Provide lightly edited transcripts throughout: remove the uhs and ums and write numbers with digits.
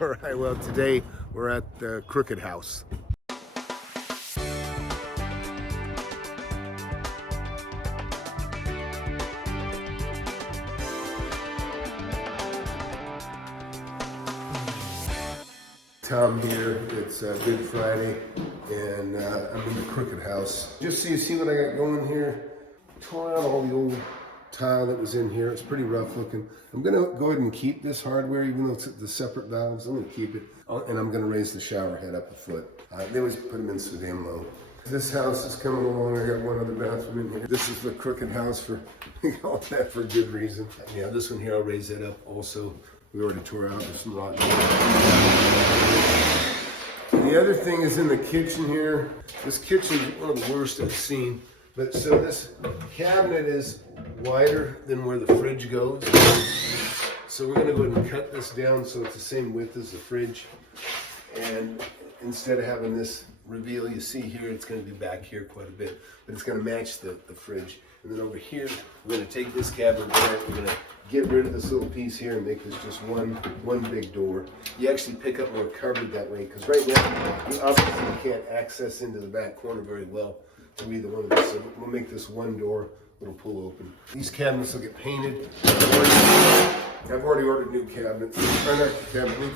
All right, well, today we're at the Crooked House. Tom here. It's Good Friday, and I'm in the Crooked House. Just so you see what I got going here, tore out all the old tile that was in here. It's pretty rough looking. I'm going to go ahead and keep this hardware, even though it's the separate valves. I'm going to keep it, and I'm going to raise the shower head up a foot. They always put them in so damn low. This house is coming along. I got one other bathroom in here. This is the Crooked House for all that for good reason. Yeah, this one here, I'll raise that up also. We already tore out. There's some rotten. The other thing is in the kitchen here. This kitchen is one of the worst I've seen. But so this cabinet is wider than where the fridge goes. So we're gonna go ahead and cut this down so it's the same width as the fridge. And instead of having this reveal you see here, it's gonna be back here quite a bit, but it's gonna match the fridge. And then over here, we're gonna take this cabinet back, we're gonna get rid of this little piece here and make this just one big door. You actually pick up more coverage that way, because right now, you obviously can't access into the back corner very well through either one of these. So we'll make this one door, it'll pull open. These cabinets will get painted. I've already ordered new cabinets, new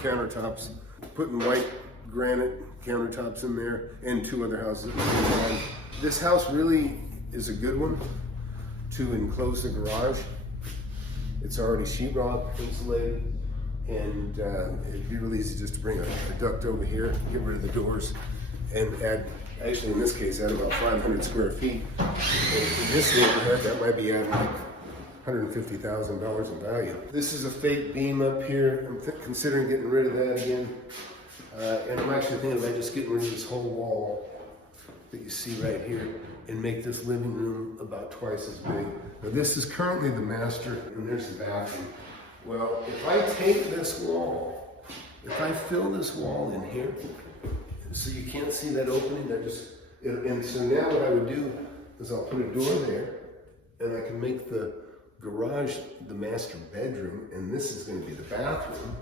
countertops, putting white granite countertops in there, and two other houses. This house really is a good one to enclose the garage. It's already sheetrock insulated, and it'd be really easy just to bring a duct over here, get rid of the doors, and add, actually in this case, add about 500 square feet. And in this neighborhood, that might be adding like $150,000 in value. This is a fake beam up here. I'm considering getting rid of that again. And I'm actually thinking about just getting rid of this whole wall that you see right here and make this living room about twice as big. Now this is currently the master, and there's the bathroom. Well, if I take this wall, if I fill this wall in here, so you can't see that opening, and so now what I would do is I'll put a door there, and I can make the garage the master bedroom, and this is going to be the bathroom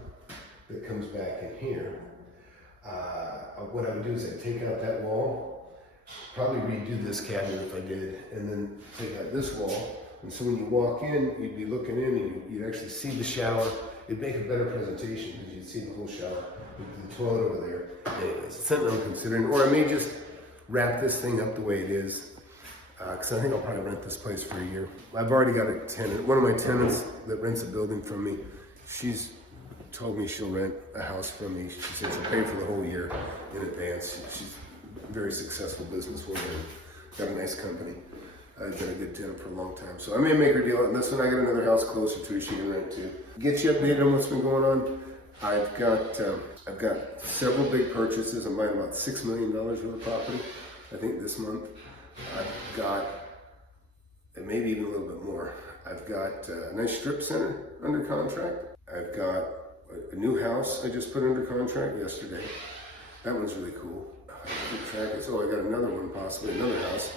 that comes back in here. What I would do is I'd take out that wall, probably redo this cabinet if I did, and then take out this wall. And so when you walk in, you'd be looking in and you'd actually see the shower. It'd make a better presentation because you'd see the whole shower with the toilet over there. Anyways, it's something I'm considering. Or I may just wrap this thing up the way it is, because I think I'll probably rent this place for a year. I've already got a tenant. One of my tenants that rents a building from me, she's told me she'll rent a house from me. She said she'll pay for the whole year in advance. She's a very successful businesswoman, got a nice company. I've been a good tenant for a long time. So I may make her deal on this one. I got another house closer to her she can rent to. Get you updated on what's been going on. I've got several big purchases. I'm buying about $6 million worth of property, I think this month. I've got, and maybe even a little bit more. I've got a nice strip center under contract. I've got a new house I just put under contract yesterday. That one's really cool. So I got another one, possibly another house.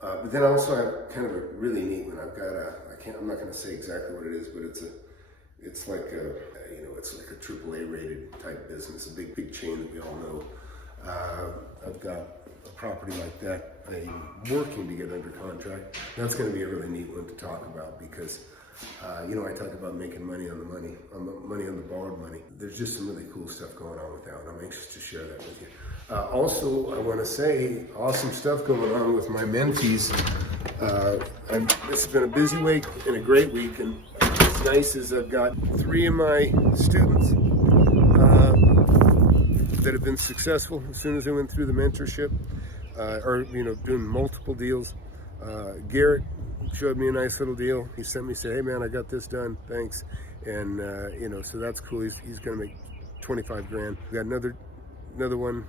But then I also have kind of a really neat one. I've got I'm not going to say exactly what it is, but it's like a AAA rated type business, a big chain that we all know. I've got a property like that I'm working to get under contract. That's going to be a really neat one to talk about because I talk about making money on the money, on the borrowed money. There's just some really cool stuff going on with that, and I'm anxious to share that with you. Also, I want to say, awesome stuff going on with my mentees. It's been a busy week and a great week, and what's nice is I've got 3 of my students that have been successful as soon as they went through the mentorship, doing multiple deals. Garrett showed me a nice little deal. He sent me, said, "Hey man, I got this done, thanks." And so that's cool. He's gonna make 25 grand. We got another one.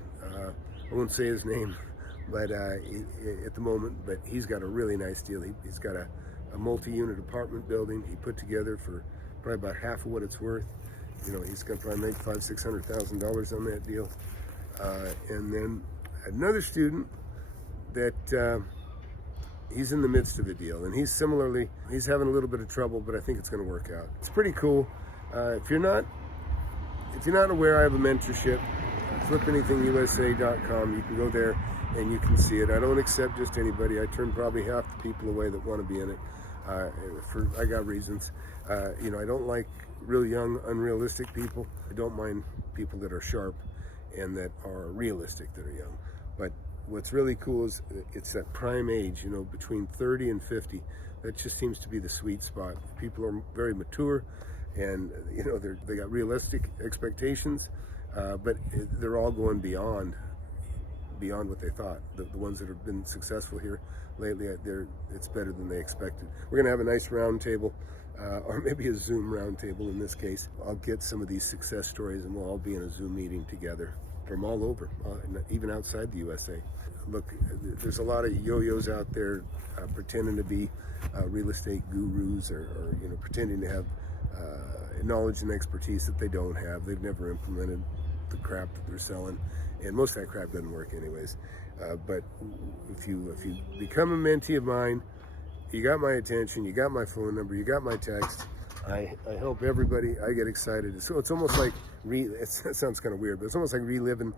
I won't say his name, but at the moment, but he's got a really nice deal. He's got a multi-unit apartment building he put together for probably about half of what it's worth. He's gonna probably make $500,000-$600,000 on that deal. And then another student that he's in the midst of the deal, and he's having a little bit of trouble, but I think it's going to work out. It's pretty cool. If if you're not aware, I have a mentorship, FlipAnythingUSA.com. You can go there and you can see it. I don't accept just anybody. I turn probably half the people away that want to be in it. I got reasons. I don't like real young, unrealistic people. I don't mind people that are sharp and that are realistic that are young. But what's really cool is it's that prime age, between 30 and 50. That just seems to be the sweet spot. People are very mature, and they got realistic expectations, but they're all going beyond what they thought. The ones that have been successful here lately, it's better than they expected. We're gonna have a nice round table, or maybe a Zoom round table in this case. I'll get some of these success stories, and we'll all be in a Zoom meeting together from all over, even outside the USA. Look, there's a lot of yo-yos out there pretending to be real estate gurus, or pretending to have knowledge and expertise that they don't have. They've never implemented the crap that they're selling, and most of that crap doesn't work anyways. But if you become a mentee of mine, you got my attention, you got my phone number, you got my text. I help everybody. I get excited. So it's almost like it sounds kind of weird, but it's almost like reliving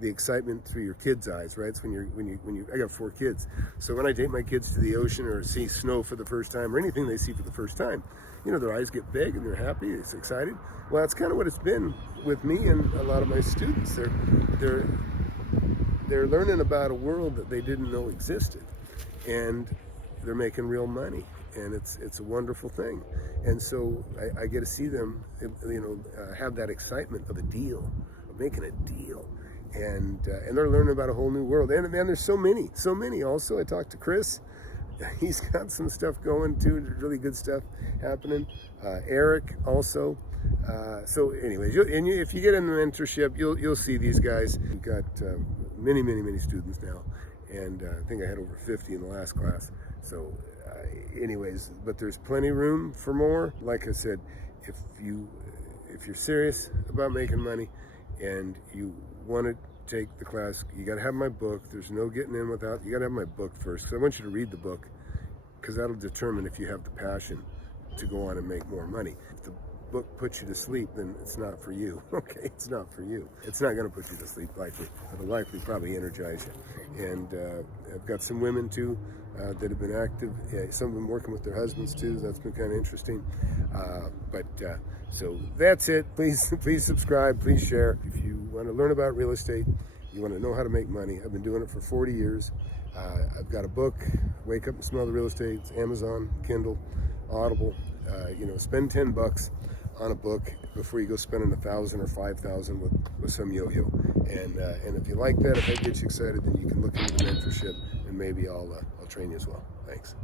the excitement through your kids' eyes, right? It's when you I got 4 kids, so when I take my kids to the ocean or see snow for the first time or anything they see for the first time, their eyes get big and they're happy, it's excited. Well, that's kind of what it's been with me and a lot of my students. They're learning about a world that they didn't know existed, and they're making real money, and it's a wonderful thing. And so I get to see them, have that excitement of a deal, of making a deal. And they're learning about a whole new world. And there's so many. Also, I talked to Chris. He's got some stuff going too, really good stuff happening. Eric also. So anyways, if you get in the mentorship, you'll see these guys. We've got many students now, and I think I had over 50 in the last class. So anyways, but there's plenty of room for more. Like I said, if you're serious about making money and you want to take the class, you got to have my book. There's no getting in without. You got to have my book first. So I want you to read the book, because that'll determine if you have the passion to go on and make more money. If the book puts you to sleep, then it's not for you. Okay, it's not for you. It's not going to put you to sleep likely. It'll likely probably energize you. And I've got some women too that have been active. Some of them working with their husbands too. That's been kind of interesting. So that's it. Please subscribe. Please share. If you want to learn about real estate, you want to know how to make money. I've been doing it for 40 years. I've got a book, Wake Up and Smell the Real Estate. It's Amazon, Kindle, Audible. Spend $10 on a book before you go spending $1,000 or $5,000 with some yo-yo. And if you like that, if that gets you excited, then you can look into the mentorship, and maybe I'll train you as well. Thanks.